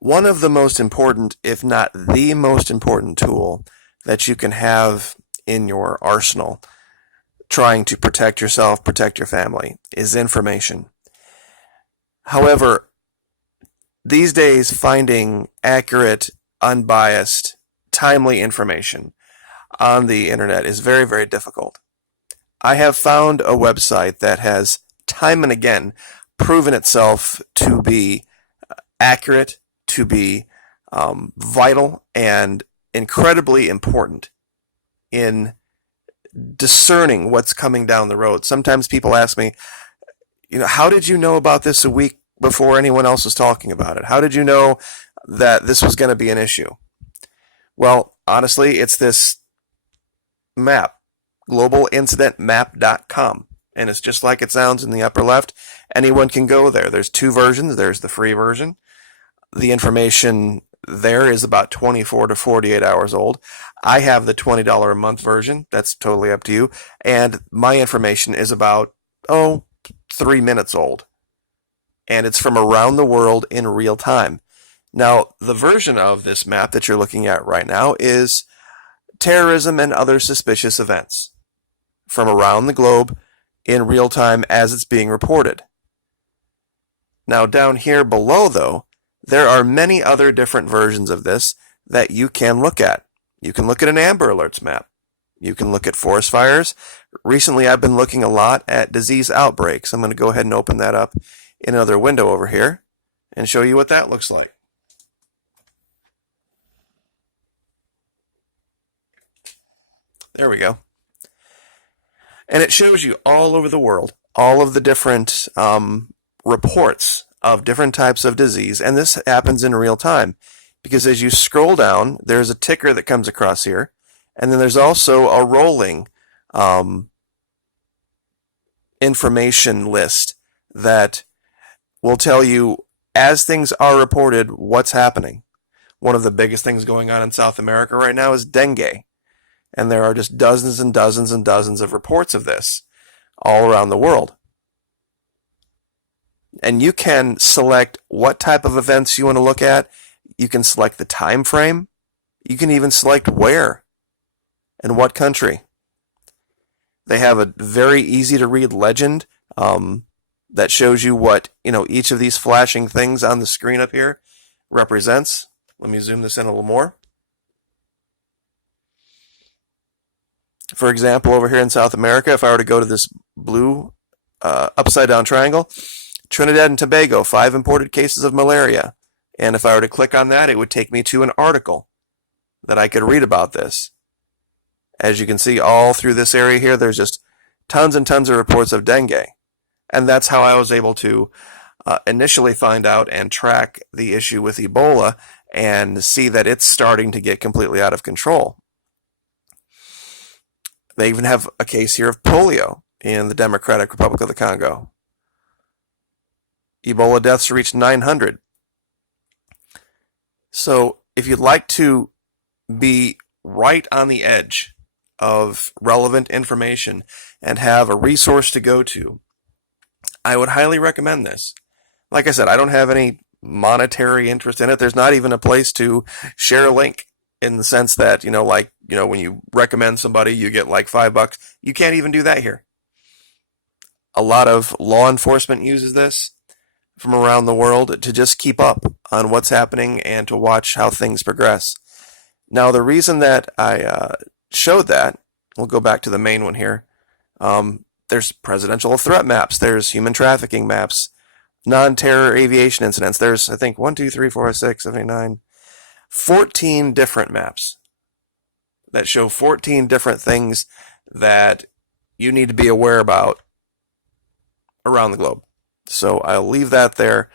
One of the most important, if not the most important tool that you can have in your arsenal trying to protect yourself, protect your family, is information. However, these days finding accurate, unbiased, timely information on the internet is very, very difficult. I have found a website that has time and again proven itself to be accurate, to be vital, and incredibly important in discerning what's coming down the road. Sometimes people ask me, how did you know about this a week before anyone else was talking about it? How did you know that this was going to be an issue? Well, honestly, it's this map, globalincidentmap.com. And it's just like it sounds in the upper left. Anyone can go there. There's two versions. There's the free version. The information there is about 24 to 48 hours old. I have the $20 a month version. That's totally up to you. And my information is about, 3 minutes old. And it's from around the world in real time. Now, the version of this map that you're looking at right now is terrorism and other suspicious events from around the globe in real time as it's being reported. Now, down here below, though, there are many other different versions of this that you can look at. You can look at an Amber Alerts map. You can look at forest fires. Recently, I've been looking a lot at disease outbreaks. I'm going to go ahead and open that up in another window over here and show you what that looks like. There we go. And it shows you all over the world, all of the different reports of different types of disease. And this happens in real time because as you scroll down, there's a ticker that comes across here. And then there's also a rolling information list that will tell you, as things are reported, what's happening. One of the biggest things going on in South America right now is dengue. And there are just dozens and dozens and dozens of reports of this all around the world. And you can select what type of events you want to look at. You can select the time frame. You can even select where and what country. They have a very easy to read legend that shows you what each of these flashing things on the screen up here represents. Let me zoom this in a little more. For example, over here in South America, if I were to go to this blue upside down triangle, Trinidad and Tobago, 5 imported cases of malaria. And if I were to click on that, it would take me to an article that I could read about this. As you can see, all through this area here, there's just tons and tons of reports of dengue. And that's how I was able to initially find out and track the issue with Ebola and see that it's starting to get completely out of control. They even have a case here of polio in the Democratic Republic of the Congo. Ebola deaths reached 900. So if you'd like to be right on the edge of relevant information and have a resource to go to, I would highly recommend this. Like I said, I don't have any monetary interest in it. There's not even a place to share a link in the sense that, when you recommend somebody, you get like $5. You can't even do that here. A lot of law enforcement uses this from around the world to just keep up on what's happening and to watch how things progress. Now, the reason that I showed that, we'll go back to the main one here. There's presidential threat maps. There's human trafficking maps, non-terror aviation incidents. There's, I think, 14 different maps that show 14 different things that you need to be aware about around the globe. So I'll leave that there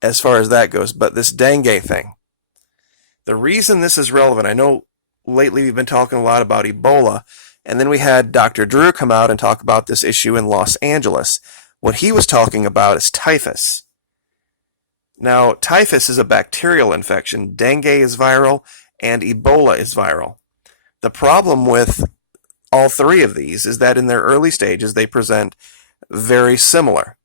as far as that goes. But this dengue thing, the reason this is relevant, I know lately we've been talking a lot about Ebola, and then we had Dr. Drew come out and talk about this issue in Los Angeles. What he was talking about is typhus. Now, typhus is a bacterial infection, dengue is viral, and Ebola is viral. The problem with all three of these is that in their early stages, they present very similar.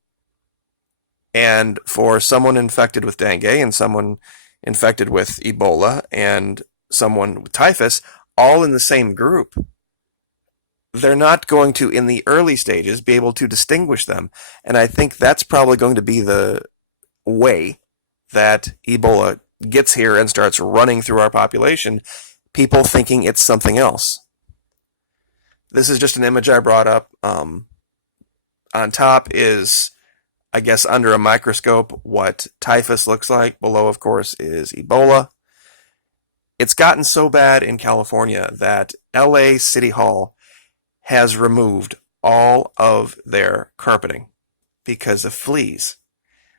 And for someone infected with dengue and someone infected with Ebola and someone with typhus, all in the same group, they're not going to, in the early stages, be able to distinguish them. And I think that's probably going to be the way that Ebola gets here and starts running through our population, people thinking it's something else. This is just an image I brought up. On top is, I guess, under a microscope, what typhus looks like. Below, of course, is Ebola. It's gotten so bad in California that LA City Hall has removed all of their carpeting because of fleas.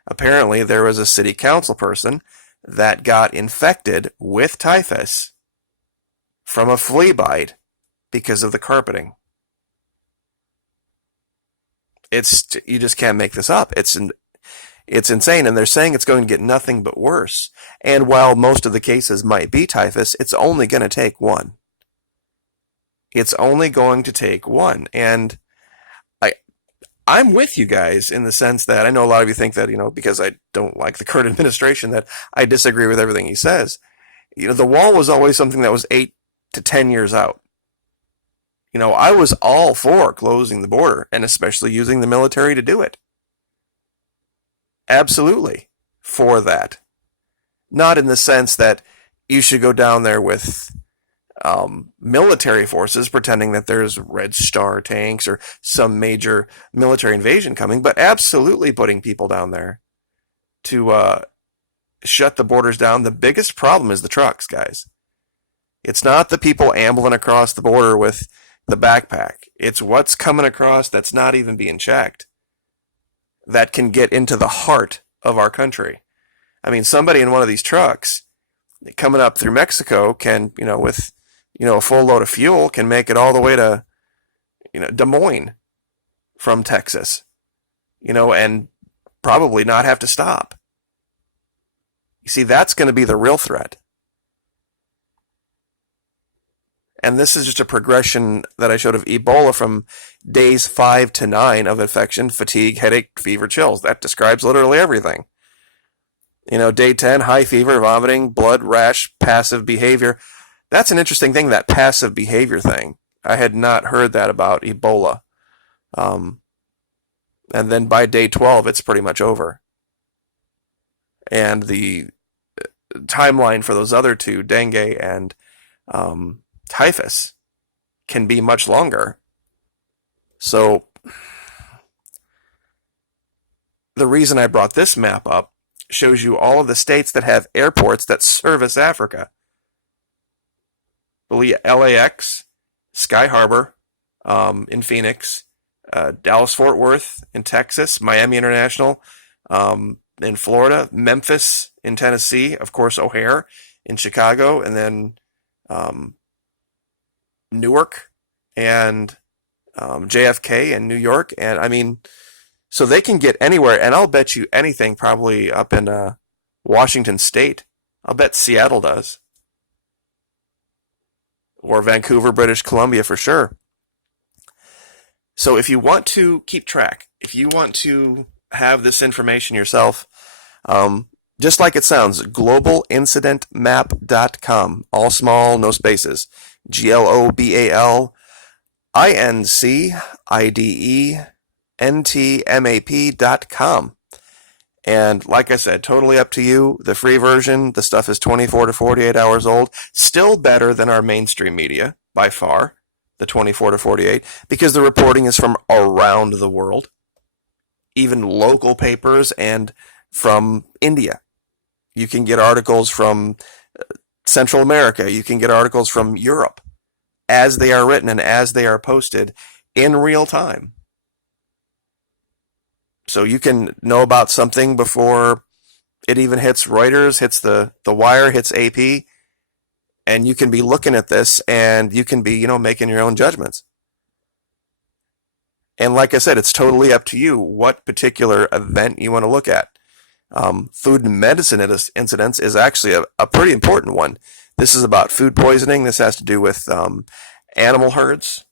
Apparently, there was a city council person that got infected with typhus from a flea bite because of the carpeting. You just can't make this up. It's insane, and they're saying it's going to get nothing but worse. And while most of the cases might be typhus, it's only going to take one. It's only going to take one. And I'm with you guys in the sense that I know a lot of you think that, because I don't like the current administration, that I disagree with everything he says. The wall was always something that was 8 to 10 years out. I was all for closing the border and especially using the military to do it. Absolutely for that. Not in the sense that you should go down there with military forces pretending that there's Red Star tanks or some major military invasion coming, but absolutely putting people down there to shut the borders down. The biggest problem is the trucks, guys. It's not the people ambling across the border with the backpack. It's what's coming across that's not even being checked that can get into the heart of our country. I mean, somebody in one of these trucks coming up through Mexico can, with a full load of fuel, can make it all the way to, Des Moines from Texas, and probably not have to stop. You see, that's going to be the real threat. And this is just a progression that I showed of Ebola from days 5 to 9 of infection, fatigue, headache, fever, chills. That describes literally everything. Day 10, high fever, vomiting, blood, rash, passive behavior. That's an interesting thing, that passive behavior thing. I had not heard that about Ebola. And then by day 12, it's pretty much over. And the timeline for those other two, dengue and typhus, can be much longer. So the reason I brought this map up shows you all of the states that have airports that service Africa. LAX, Sky Harbor in Phoenix, Dallas-Fort Worth in Texas, Miami International in Florida, Memphis in Tennessee, of course O'Hare in Chicago, and then Newark and JFK in New York. And I mean, so they can get anywhere, and I'll bet you anything probably up in Washington State. I'll bet Seattle does. Or Vancouver, British Columbia for sure. So if you want to keep track, if you want to have this information yourself, just like it sounds, globalincidentmap.com, all small, no spaces, globalincidentmap.com. And like I said, totally up to you. The free version, the stuff is 24 to 48 hours old. Still better than our mainstream media, by far, the 24 to 48, because the reporting is from around the world, even local papers and from India. You can get articles from Central America. You can get articles from Europe as they are written and as they are posted in real time. So you can know about something before it even hits Reuters, hits the Wire, hits AP, and you can be looking at this and you can be, making your own judgments. And like I said, it's totally up to you what particular event you want to look at. Food and medicine incidents is actually a pretty important one. This is about food poisoning. This has to do with animal herds.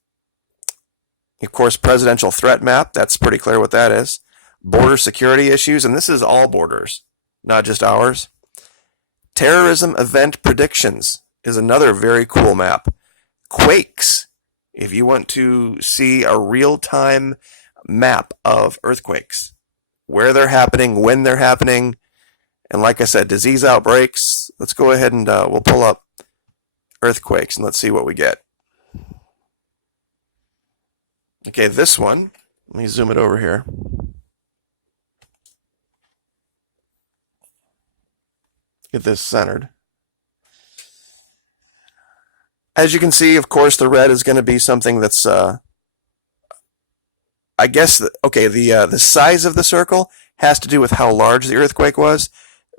Of course, presidential threat map, that's pretty clear what that is. Border security issues, and this is all borders, not just ours. Terrorism event predictions is another very cool map. Quakes, if you want to see a real-time map of earthquakes, where they're happening, when they're happening, and like I said, disease outbreaks. Let's go ahead and we'll pull up earthquakes and let's see what we get. Okay, this one, let me zoom it over here. Get this centered. As you can see, of course, the red is going to be something that's, I guess, okay, the size of the circle has to do with how large the earthquake was.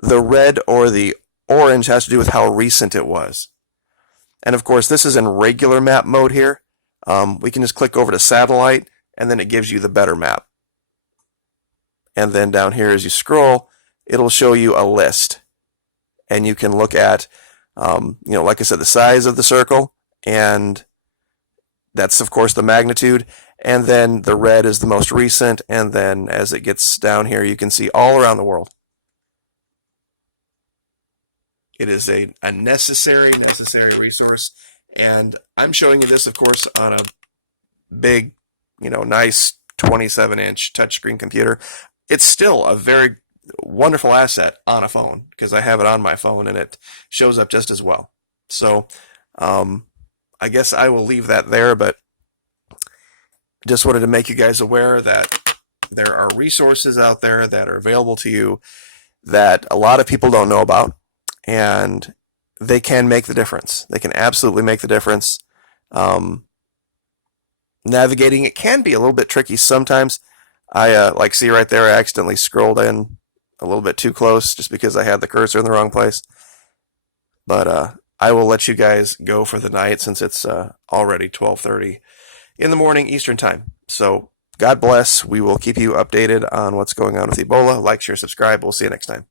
The red or the orange has to do with how recent it was. And of course, this is in regular map mode here. We can just click over to satellite, and then it gives you the better map. And then down here, as you scroll, it'll show you a list. And you can look at, like I said, the size of the circle, and that's, of course, the magnitude. And then the red is the most recent, and then as it gets down here, you can see all around the world. It is a necessary resource, and I'm showing you this, of course, on a big, nice 27-inch touchscreen computer. It's still a very wonderful asset on a phone because I have it on my phone and it shows up just as well. So I guess I will leave that there, but just wanted to make you guys aware that there are resources out there that are available to you that a lot of people don't know about, and they can make the difference. They can absolutely make the difference. Navigating it can be a little bit tricky sometimes. I see right there, I accidentally scrolled in a little bit too close just because I had the cursor in the wrong place. But I will let you guys go for the night since it's already 12:30 in the morning Eastern time. So God bless. We will keep you updated on what's going on with Ebola. Like, share, subscribe. We'll see you next time.